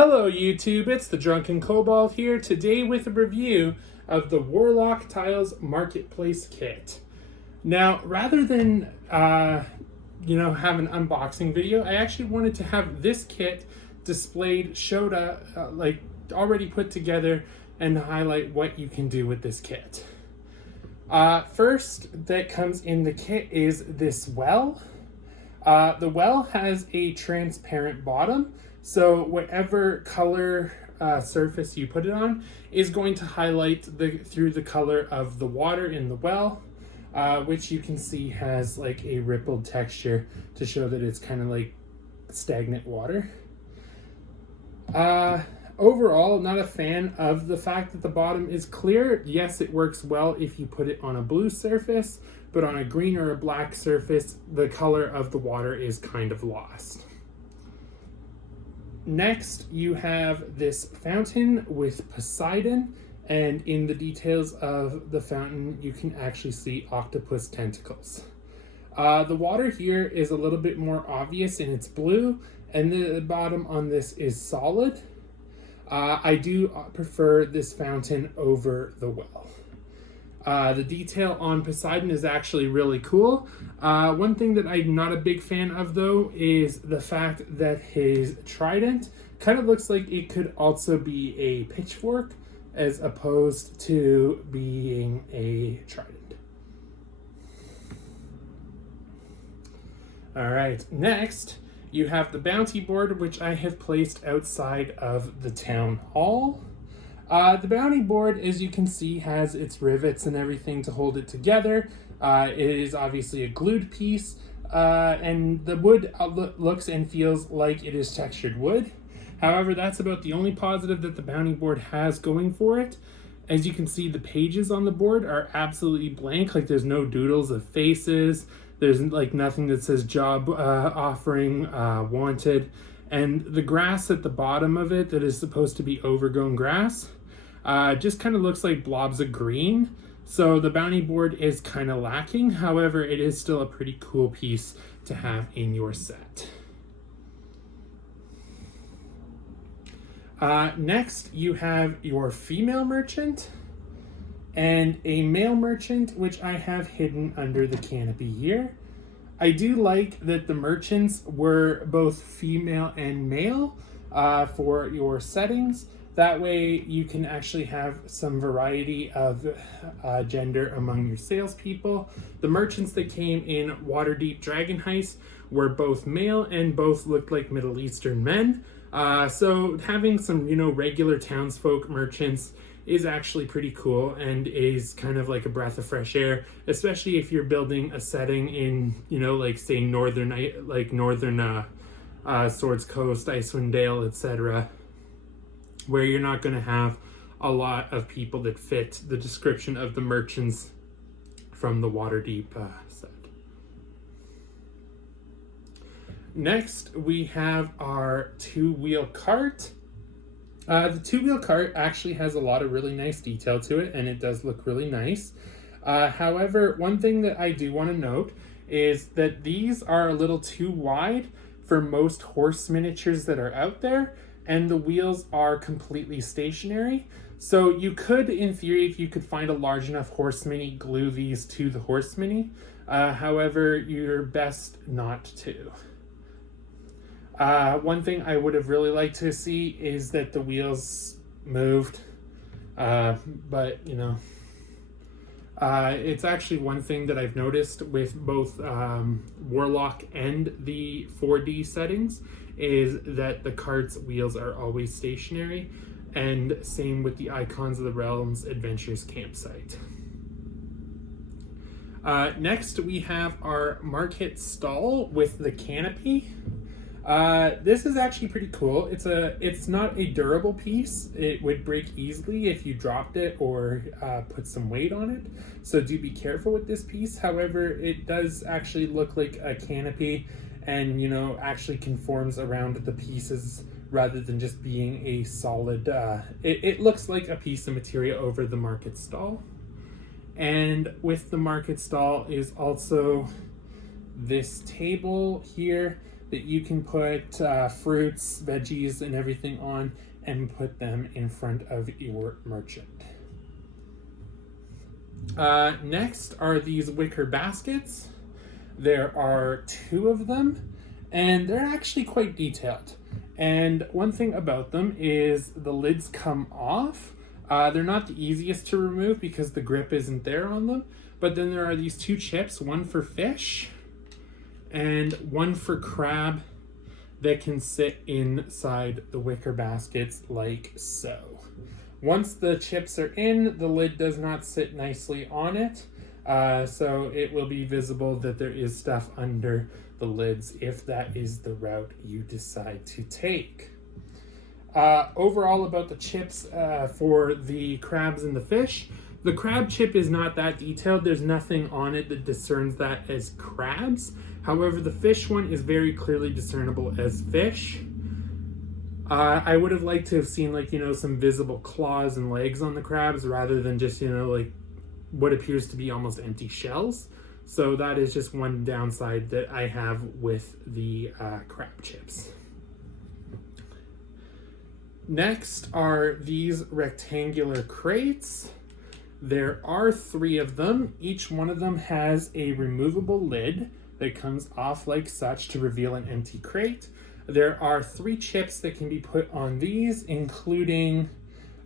Hello YouTube, it's the Drunken Kobold here today with a review of the Warlock Tiles Marketplace Kit. Now, rather than have an unboxing video, I actually wanted to have this kit displayed, showed like already put together, and highlight what you can do with this kit. First that comes in the kit is this well. The well has a transparent bottom, so whatever color surface you put it on is going to highlight through the color of the water in the well, which you can see has like a rippled texture to show that it's kind of like stagnant water. Overall, not a fan of the fact that the bottom is clear. Yes, it works well if you put it on a blue surface, but on a green or a black surface, the color of the water is kind of lost. Next, you have this fountain with Poseidon, and in the details of the fountain, you can actually see octopus tentacles. The water here is a little bit more obvious and it's blue, and the bottom on this is solid. I do prefer this fountain over the well. The detail on Poseidon is actually really cool. One thing that I'm not a big fan of though is the fact that his trident kind of looks like it could also be a pitchfork as opposed to being a trident. All right, next you have the bounty board, which I have placed outside of the town hall. The bounty board, as you can see, has its rivets and everything to hold it together. It is obviously a glued piece, and the wood looks and feels like it is textured wood. However, that's about the only positive that the bounty board has going for it. As you can see, the pages on the board are absolutely blank, like there's no doodles of faces. There's like nothing that says job offering, wanted. And the grass at the bottom of it that is supposed to be overgrown grass just kind of looks like blobs of green. So the bounty board is kind of lacking. However, it is still a pretty cool piece to have in your set. Next, you have your female merchant and a male merchant, which I have hidden under the canopy here. I do like that the merchants were both female and male for your settings. That way you can actually have some variety of gender among your salespeople. The merchants that came in Waterdeep Dragon Heist were both male and both looked like Middle Eastern men. So having some, regular townsfolk merchants is actually pretty cool and is kind of like a breath of fresh air, especially if you're building a setting in, like say northern Swords Coast, Icewind Dale, etc., where you're not going to have a lot of people that fit the description of the merchants from the Waterdeep set. Next, we have our two-wheel cart. The two-wheel cart actually has a lot of really nice detail to it, and it does look really nice. However, one thing that I do want to note is that these are a little too wide for most horse miniatures that are out there, and the wheels are completely stationary. So you could, in theory, if you could find a large enough horse mini, glue these to the horse mini. However, you're best not to. One thing I would have really liked to see is that the wheels moved, but it's actually one thing that I've noticed with both Warlock and the 4D settings is that the cart's wheels are always stationary, and same with the Icons of the Realms Adventures campsite. Next, we have our market stall with the canopy. This is actually pretty cool. It's not a durable piece. It would break easily if you dropped it or put some weight on it. So do be careful with this piece. However, it does actually look like a canopy and, actually conforms around the pieces rather than just being a solid, it looks like a piece of material over the market stall. And with the market stall is also this table here that you can put fruits, veggies, and everything on and put them in front of your merchant. Next are these wicker baskets. There are 2 of them, and they're actually quite detailed. And one thing about them is the lids come off. They're not the easiest to remove because the grip isn't there on them. But then there are these 2 chips, one for fish and one for crab, that can sit inside the wicker baskets like so. Once the chips are in, the lid does not sit nicely on it. So it will be visible that there is stuff under the lids if that is the route you decide to take. Overall about the chips for the crabs and the fish, the crab chip is not that detailed. There's nothing on it that discerns that as crabs. However, the fish one is very clearly discernible as fish. I would have liked to have seen, like, you know, some visible claws and legs on the crabs rather than just, you know, like what appears to be almost empty shells. So that is just one downside that I have with the crab chips. Next are these rectangular crates. There are 3 of them. Each one of them has a removable lid that comes off like such to reveal an empty crate. There are 3 chips that can be put on these, including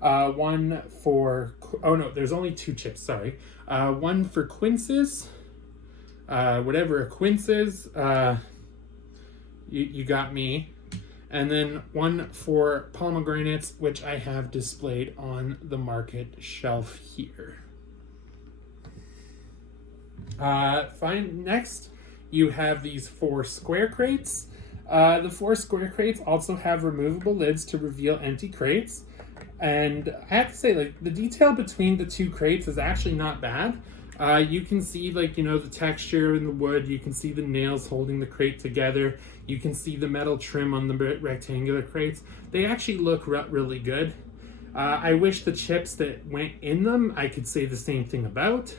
one for, oh no, there's only 2 chips, sorry. One for quinces, whatever a quince is, you got me. And then one for pomegranates, which I have displayed on the market shelf here. Next, you have these 4 square crates. The 4 square crates also have removable lids to reveal empty crates. And I have to say, like, the detail between the 2 crates is actually not bad. You can see, like, you know, the texture in the wood. You can see the nails holding the crate together. You can see the metal trim on the rectangular crates. They actually look really good. I wish the chips that went in them, I could say the same thing about.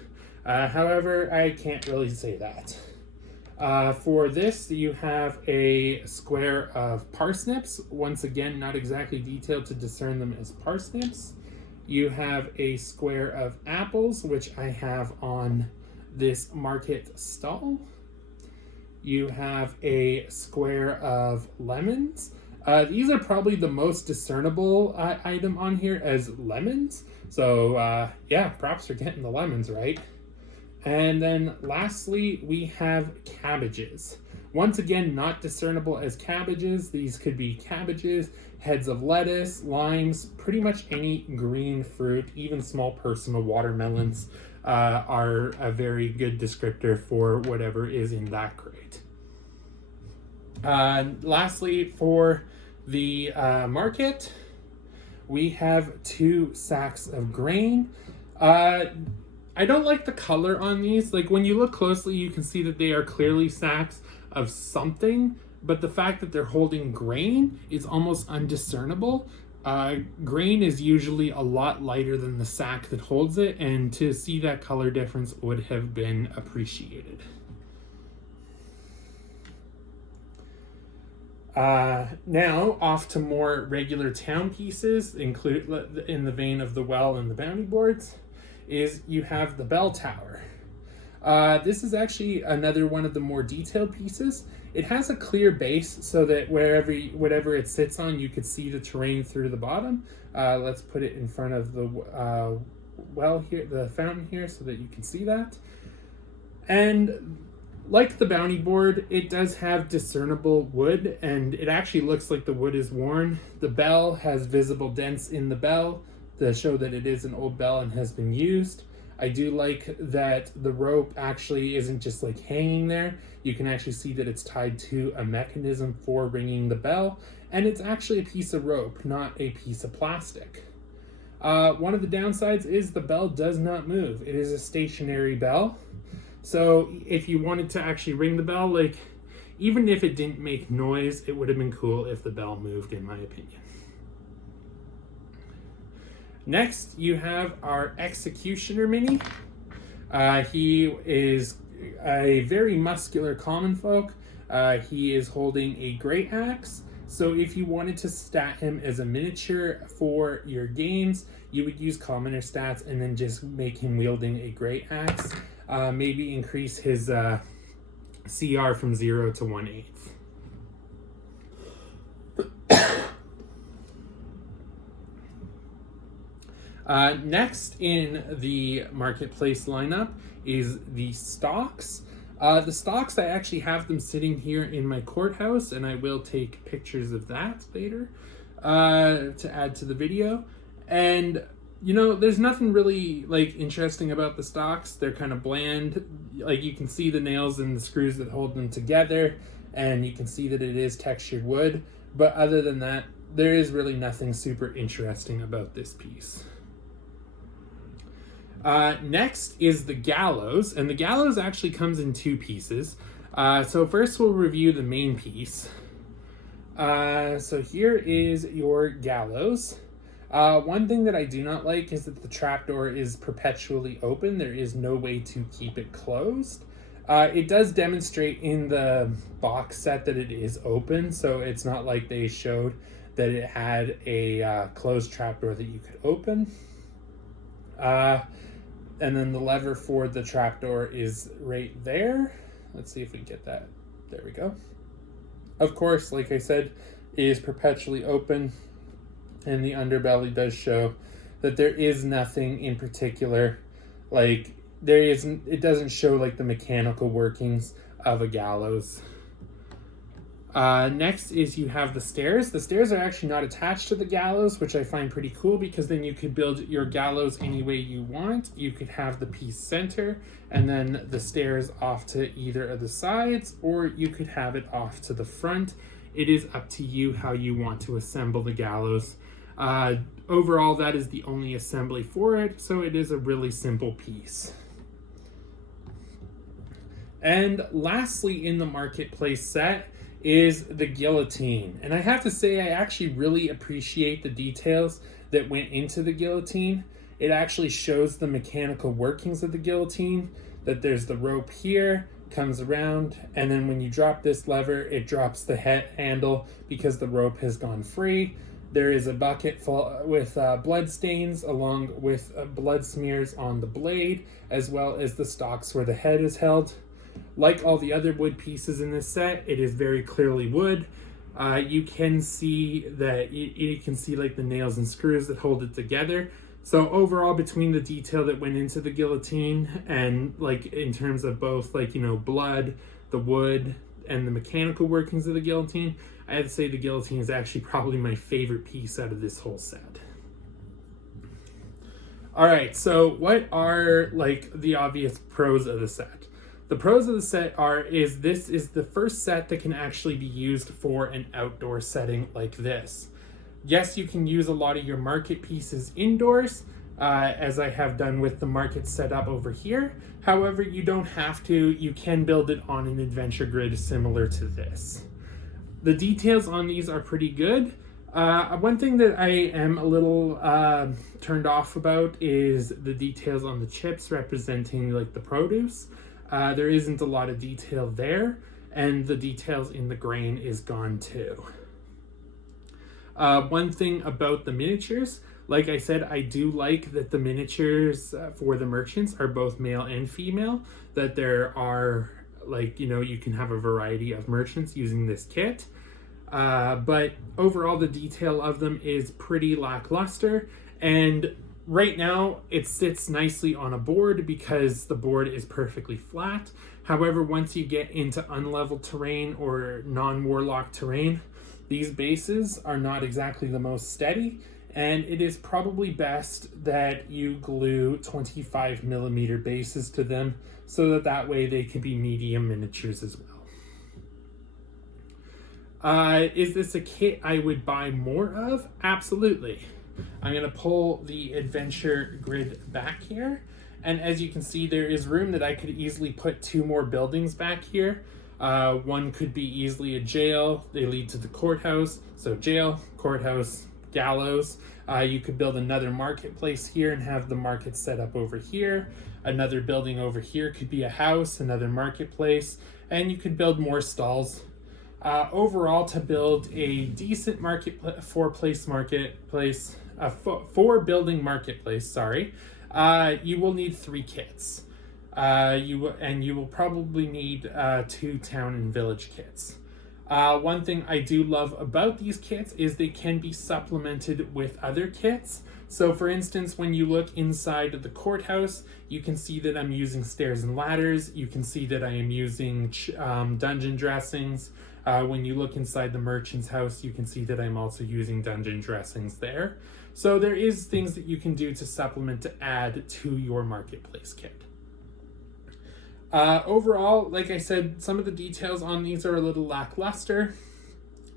However, I can't really say that. For this, you have a square of parsnips. Once again, not exactly detailed to discern them as parsnips. You have a square of apples, which I have on this market stall. You have a square of lemons. These are probably the most discernible item on here as lemons. So yeah, props for getting the lemons right. And then lastly, we have cabbages. Once again, not discernible as cabbages. These could be cabbages, heads of lettuce, limes, pretty much any green fruit, even small personal watermelons are a very good descriptor for whatever is in that crate. Lastly, for the market, we have 2 sacks of grain. I don't like the color on these. Like, when you look closely, you can see that they are clearly sacks of something, but the fact that they're holding grain is almost undiscernible. Grain is usually a lot lighter than the sack that holds it, and to see that color difference would have been appreciated. Now, off to more regular town pieces, include in the vein of the well and the bounty boards, is you have the bell tower. This is actually another one of the more detailed pieces. It has a clear base so that whatever it sits on, you could see the terrain through the bottom. Let's put it in front of the well here, the fountain here, so that you can see that. And like the bounty board, it does have discernible wood, and it actually looks like the wood is worn. The bell has visible dents in the bell to show that it is an old bell and has been used. I do like that the rope actually isn't just like hanging there. You can actually see that it's tied to a mechanism for ringing the bell, and it's actually a piece of rope, not a piece of plastic. One of the downsides is the bell does not move. It is a stationary bell. So if you wanted to actually ring the bell, like, even if it didn't make noise, it would have been cool if the bell moved, in my opinion. Next, you have our Executioner Mini. He is a very muscular common folk. He is holding a great axe. So if you wanted to stat him as a miniature for your games, you would use commoner stats and then just make him wielding a great axe. Maybe increase his CR from 0 to 1/8. Next in the marketplace lineup is the stocks. The stocks, I actually have them sitting here in my courthouse, and I will take pictures of that later to add to the video. And you know, there's nothing really like interesting about the stocks. They're kind of bland. Like, you can see the nails and the screws that hold them together, and you can see that it is textured wood. But other than that, there is really nothing super interesting about this piece. Next is the gallows, and the gallows actually comes in 2 pieces. So first we'll review the main piece. So here is your gallows. One thing that I do not like is that the trapdoor is perpetually open. There is no way to keep it closed. It does demonstrate in the box set that it is open, so it's not like they showed that it had a closed trapdoor that you could open. And then the lever for the trapdoor is right there. Let's see if we can get that. There we go. Of course, like I said, it is perpetually open, and the underbelly does show that there is nothing in particular. Like, it doesn't show like the mechanical workings of a gallows. Next is you have the stairs. The stairs are actually not attached to the gallows, which I find pretty cool, because then you could build your gallows any way you want. You could have the piece center and then the stairs off to either of the sides, or you could have it off to the front. It is up to you how you want to assemble the gallows. Overall, that is the only assembly for it, so it is a really simple piece. And lastly in the marketplace set is the guillotine. And I have to say, I actually really appreciate the details that went into the guillotine. It actually shows the mechanical workings of the guillotine, that there's the rope here, comes around, and then when you drop this lever, it drops the handle because the rope has gone free. There is a bucket full with blood stains, along with blood smears on the blade, as well as the stocks where the head is held. Like all the other wood pieces in this set, it is very clearly wood. You can see that you can see like the nails and screws that hold it together. So overall, between the detail that went into the guillotine and like in terms of both like, you know, blood, the wood, and the mechanical workings of the guillotine, I'd say the guillotine is actually probably my favorite piece out of this whole set. All right, so what are like the obvious pros of the set? The pros of the set is this is the first set that can actually be used for an outdoor setting like this. Yes, you can use a lot of your market pieces indoors, as I have done with the market setup over here. However, you don't have to. You can build it on an adventure grid similar to this. The details on these are pretty good. One thing that I am a little turned off about is the details on the chips representing like the produce. There isn't a lot of detail there, and the details in the grain is gone too. One thing about the miniatures, like I said, I do like that the miniatures for the merchants are both male and female, that there are like, you know, you can have a variety of merchants using this kit. But overall, the detail of them is pretty lackluster, and right now it sits nicely on a board because the board is perfectly flat. However, once you get into unleveled terrain or non-warlock terrain, these bases are not exactly the most steady, and it is probably best that you glue 25mm bases to them so that way they can be medium miniatures as well. Is this a kit I would buy more of? Absolutely. I'm going to pull the adventure grid back here, and as you can see, there is room that I could easily put 2 more buildings back here. One could be easily a jail. They lead to the courthouse, so jail, courthouse, gallows. You could build another marketplace here and have the market set up over here. Another building over here could be a house, another marketplace, and you could build more stalls. Overall, to build a decent four building marketplace, sorry, you will need 3 kits. You will probably need 2 town and village kits. One thing I do love about these kits is they can be supplemented with other kits. So for instance, when you look inside the courthouse, you can see that I'm using stairs and ladders. You can see that I am using dungeon dressings. When you look inside the merchant's house, you can see that I'm also using dungeon dressings there. So there is things that you can do to supplement, to add to your marketplace kit. Overall, like I said, some of the details on these are a little lackluster,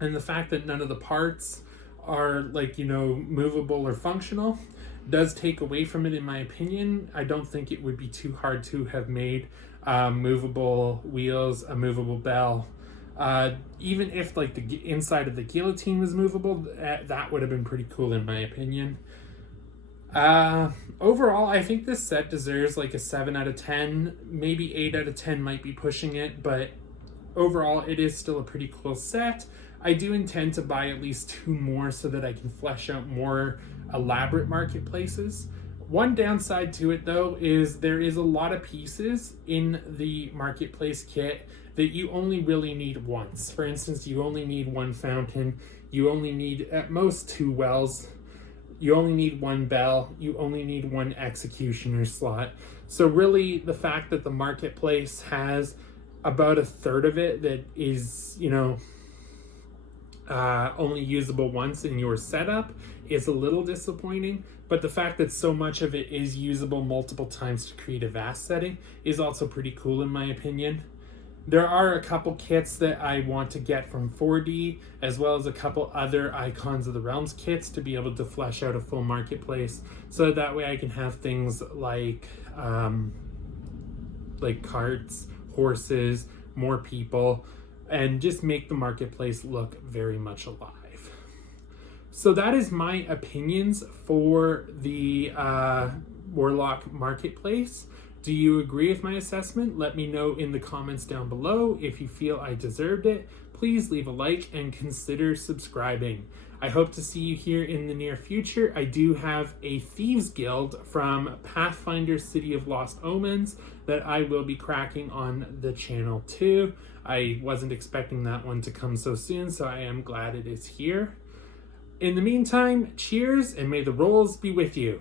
and the fact that none of the parts are movable or functional does take away from it, in my opinion. I don't think it would be too hard to have made movable wheels, a movable bell. Even if the inside of the guillotine was movable, that would have been pretty cool, in my opinion. Overall, I think this set deserves a 7 out of 10, maybe 8 out of 10 might be pushing it, but overall it is still a pretty cool set. I do intend to buy at least 2 more so that I can flesh out more elaborate marketplaces. One downside to it though is there is a lot of pieces in the marketplace kit that you only really need once. For instance, you only need 1 fountain, you only need at most 2 wells, you only need 1 bell, you only need 1 executioner slot. So really, the fact that the marketplace has about 1/3 of it that is, only usable once in your setup is a little disappointing, but the fact that so much of it is usable multiple times to create a vast setting is also pretty cool, in my opinion. There are a couple kits that I want to get from 4D, as well as a couple other Icons of the Realms kits to be able to flesh out a full marketplace, so that way I can have things like carts, horses, more people, and just make the marketplace look very much alive. So that is my opinions for the Warlock marketplace. Do you agree with my assessment? Let me know in the comments down below. If you feel I deserved it, please leave a like and consider subscribing. I hope to see you here in the near future. I do have a Thieves Guild from Pathfinder City of Lost Omens that I will be cracking on the channel too. I wasn't expecting that one to come so soon, so I am glad it is here. In the meantime, cheers, and may the rolls be with you.